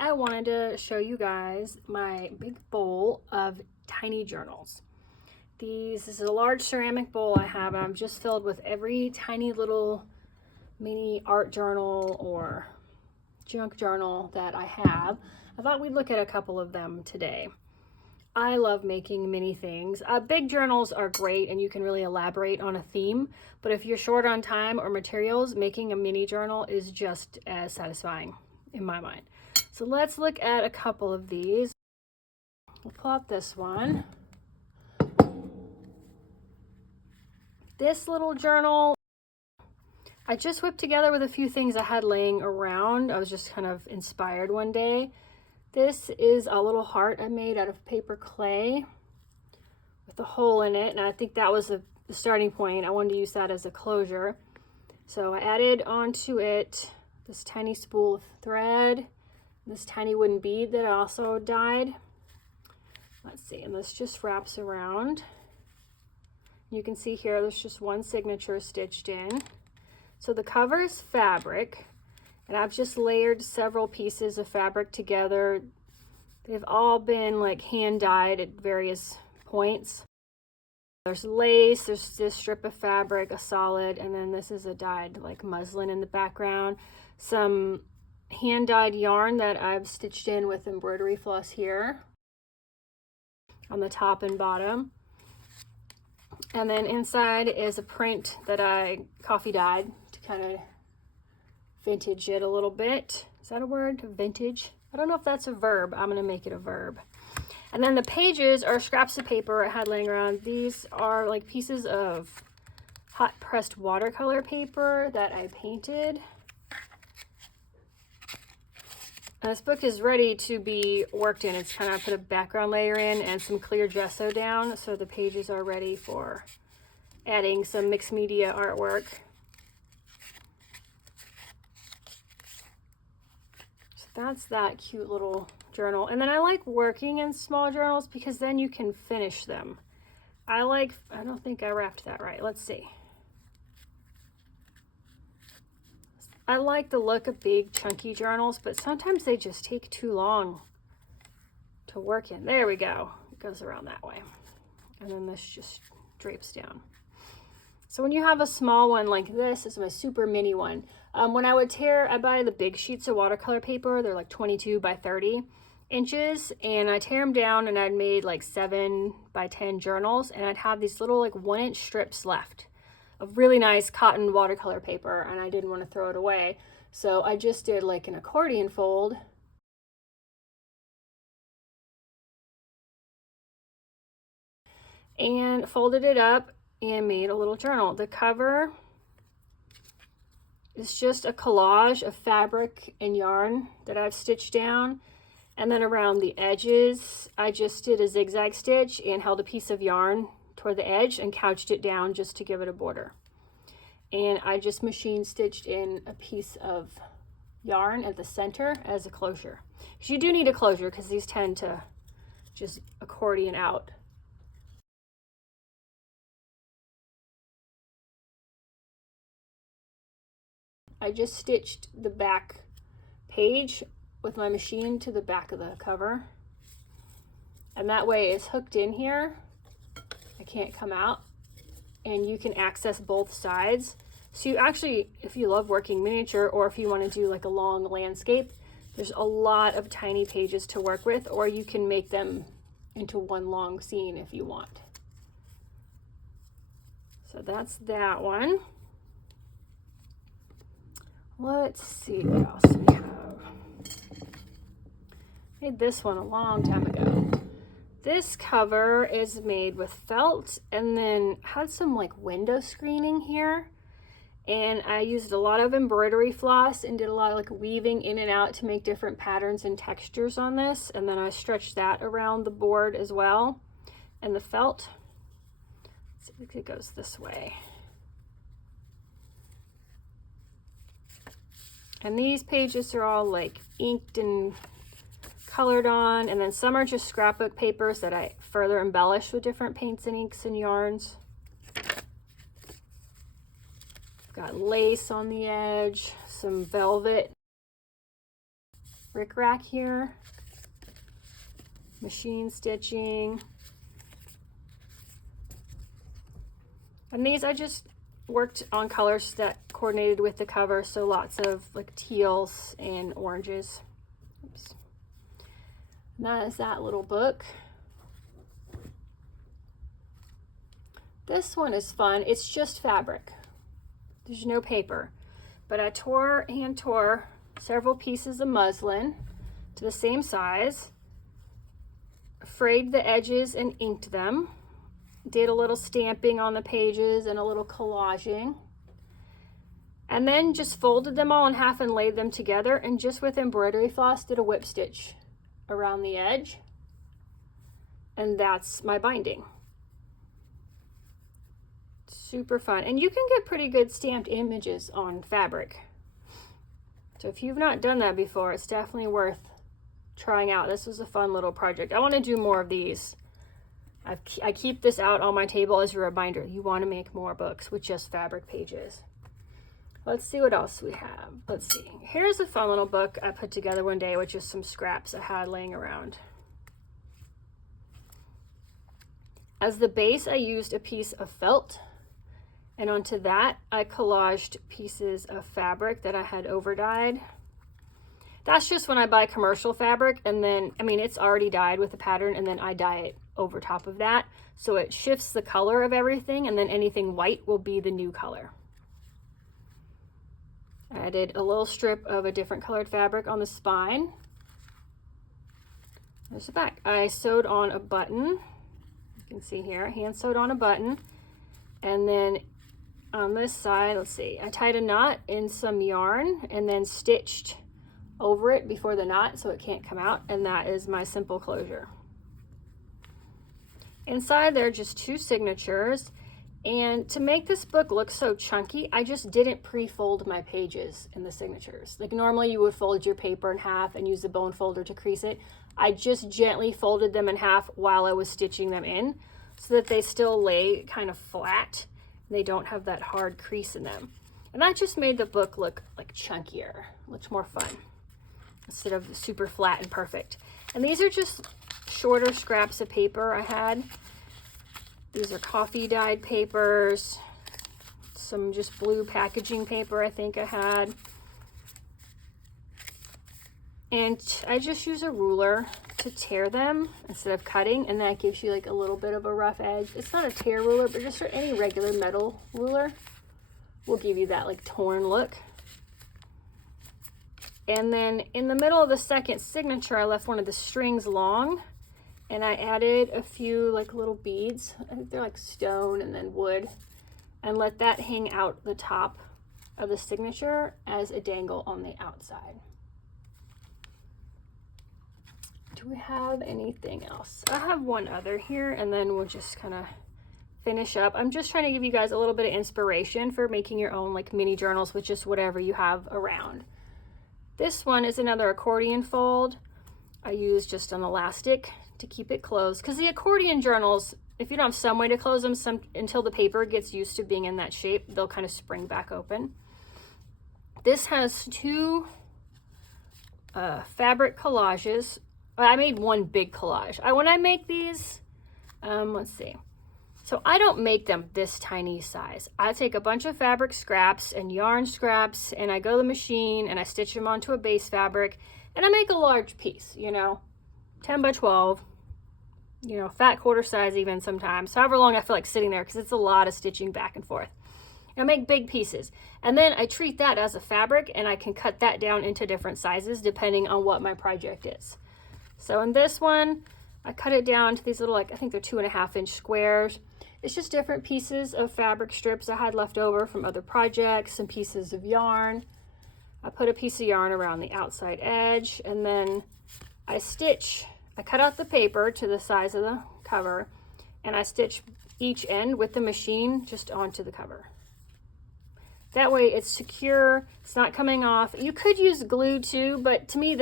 I wanted to show you guys my big bowl of tiny journals. This is a large ceramic bowl I have, and I'm just filled with every tiny little mini art journal or junk journal that I have. I thought we'd look at a couple of them today. I love making mini things. Big journals are great and you can really elaborate on a theme, but if you're short on time or materials, making a mini journal is just as satisfying in my mind. So let's look at a couple of these. We'll pull out this one. This little journal, I just whipped together with a few things I had laying around. I was just kind of inspired one day. This is a little heart I made out of paper clay with a hole in it, and I think that was the starting point. I wanted to use that as a closure. So I added onto it this tiny spool of thread, this tiny wooden bead that I also dyed. Let's see, and this just wraps around. You can see here there's just one signature stitched in. So the cover is fabric, and I've just layered several pieces of fabric together. They've all been like hand dyed at various points. There's lace, there's this strip of fabric, a solid, and then this is a dyed like muslin in the background. Some hand dyed yarn that I've stitched in with embroidery floss here on the top and bottom. And then inside is a print that I coffee dyed to kind of vintage it a little bit. Is that a word? Vintage? I don't know if that's a verb. I'm going to make it a verb. And then the pages are scraps of paper I had laying around. These are like pieces of hot pressed watercolor paper that I painted. And this book is ready to be worked in. It's kind of put a background layer in and some clear gesso down, so the pages are ready for adding some mixed media artwork. That's that cute little journal. And then I like working in small journals because then you can finish them. I don't think I wrapped that right. Let's see. I like the look of big chunky journals, but sometimes they just take too long to work in. There we go. It goes around that way. And then this just drapes down. So when you have a small one like this is my super mini one. When I would tear, I buy the big sheets of watercolor paper. They're like 22 by 30 inches, and I tear them down, and I'd made like 7 by 10 journals, and I'd have these little like 1-inch strips left of really nice cotton watercolor paper, and I didn't want to throw it away. So I just did like an accordion fold. And folded it up and made a little journal. The cover is just a collage of fabric and yarn that I've stitched down. And then around the edges, I just did a zigzag stitch and held a piece of yarn toward the edge and couched it down just to give it a border. And I just machine stitched in a piece of yarn at the center as a closure. Because you do need a closure because these tend to just accordion out. I just stitched the back page with my machine to the back of the cover. And that way it's hooked in here. I can't come out. And you can access both sides. So you actually, if you love working miniature, or if you want to do like a long landscape, there's a lot of tiny pages to work with, or you can make them into one long scene if you want. So that's that one. Let's see what else we have. Made this one a long time ago. This cover is made with felt and then had some like window screening here. And I used a lot of embroidery floss and did a lot of like weaving in and out to make different patterns and textures on this. And then I stretched that around the board as well. And the felt, let's see if it goes this way. And these pages are all like inked and colored on, and then some are just scrapbook papers that I further embellish with different paints and inks and yarns. Got lace on the edge, some velvet. rickrack here, machine stitching. And these I just worked on colors that coordinated with the cover, so lots of like teals and oranges. Oops. And that is that little book. This one is fun. It's just fabric. There's no paper. But I hand tore several pieces of muslin to the same size, frayed the edges and inked them, did a little stamping on the pages and a little collaging, and then just folded them all in half and laid them together, and just with embroidery floss did a whip stitch around the edge, and that's my binding. Super fun. And you can get pretty good stamped images on fabric. So if you've not done that before, it's definitely worth trying out. This was a fun little project. I want to do more of these. I keep this out on my table as a reminder. You want to make more books with just fabric pages. Let's see what else we have. Let's see. Here's a fun little book I put together one day with just some scraps I had laying around. As the base, I used a piece of felt. And onto that, I collaged pieces of fabric that I had over dyed. That's just when I buy commercial fabric, and then, I mean, it's already dyed with a pattern, and then I dye it over top of that. So it shifts the color of everything, and then anything white will be the new color. I added a little strip of a different colored fabric on the spine. There's the back. I sewed on a button. You can see here, hand sewed on a button, and then on this side, let's see, I tied a knot in some yarn and then stitched over it before the knot so it can't come out, and that is my simple closure. Inside there are just 2 signatures, and to make this book look so chunky, I just didn't pre-fold my pages in the signatures. Like normally you would fold your paper in half and use the bone folder to crease it. I just gently folded them in half while I was stitching them in so that they still lay kind of flat. They don't have that hard crease in them. And that just made the book look like chunkier, looks more fun, instead of super flat and perfect. And these are just shorter scraps of paper I had. These are coffee dyed papers, some just blue packaging paper I think I had. And I just use a ruler to tear them instead of cutting, and that gives you like a little bit of a rough edge. It's not a tear ruler, but just any regular metal ruler will give you that like torn look. And then in the middle of the second signature, I left one of the strings long, and I added a few like little beads. I think they're like stone and then wood, and let that hang out the top of the signature as a dangle on the outside. Do we have anything else? I have one other here, and then we'll just kind of finish up. I'm just trying to give you guys a little bit of inspiration for making your own like mini journals with just whatever you have around. This one is another accordion fold. I use just an elastic to keep it closed, because the accordion journals, if you don't have some way to close them, until the paper gets used to being in that shape, they'll kind of spring back open. This has 2 fabric collages. I made one big collage. When I make these, let's see. So I don't make them this tiny size. I take a bunch of fabric scraps and yarn scraps, and I go to the machine and I stitch them onto a base fabric, and I make a large piece, you know, 10 by 12, you know, fat quarter size even sometimes, however long I feel like sitting there, because it's a lot of stitching back and forth. And I make big pieces, and then I treat that as a fabric, and I can cut that down into different sizes depending on what my project is. So in this one, I cut it down to these little, like, I think they're 2.5-inch squares. It's just different pieces of fabric strips I had left over from other projects, some pieces of yarn. I put a piece of yarn around the outside edge, and then I cut out the paper to the size of the cover, and I stitch each end with the machine just onto the cover. That way it's secure, it's not coming off. You could use glue too, but to me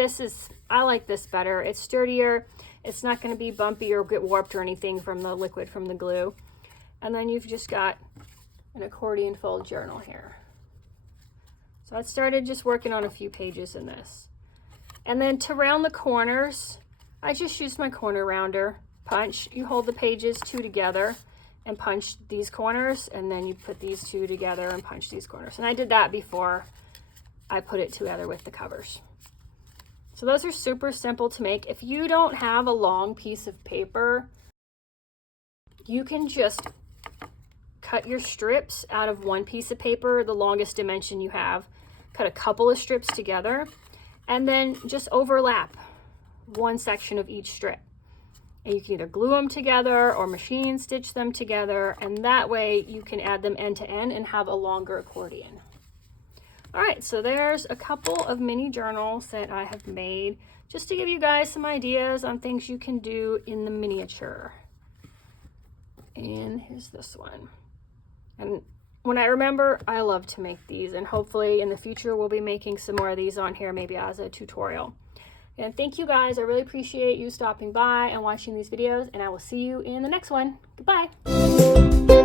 I like this better. It's sturdier, it's not going to be bumpy or get warped or anything from the liquid from the glue. And then you've just got an accordion fold journal here. So I started just working on a few pages in this. And then to round the corners, I just used my corner rounder. Punch, you hold the pages 2 together and punch these corners, and then you put these 2 together and punch these corners. And I did that before I put it together with the covers. So those are super simple to make. If you don't have a long piece of paper, you can just cut your strips out of one piece of paper, the longest dimension you have. Cut a couple of strips together and then just overlap one section of each strip. And you can either glue them together or machine stitch them together, and that way you can add them end to end and have a longer accordion. All right, so there's a couple of mini journals that I have made just to give you guys some ideas on things you can do in the miniature. And here's this one. And when I remember, I love to make these, and hopefully in the future we'll be making some more of these on here, maybe as a tutorial. And thank you guys. I really appreciate you stopping by and watching these videos, and I will see you in the next one. Goodbye.